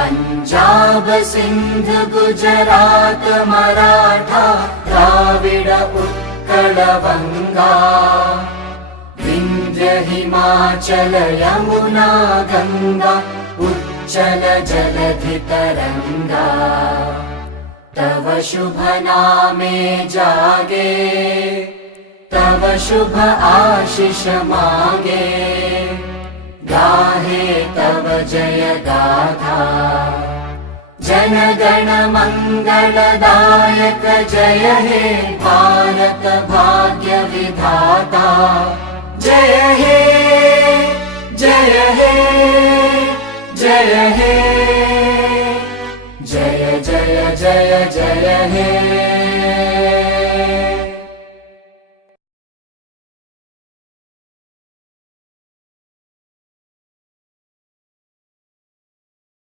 पंजाब सिंध गुजरात मराठा द्राविड उत्कल वंगा विंध्य हिमाचल यमुना गंगा उच्चल जलधि तरंगा तव शुभ नामे जागे तव शुभ आशीष मागे गाहे तव जय गाथा जन गण मंगलदायक जय हे भारत भाग्य विधाता जय हे जय हे जय हे जय जय जय जय हे।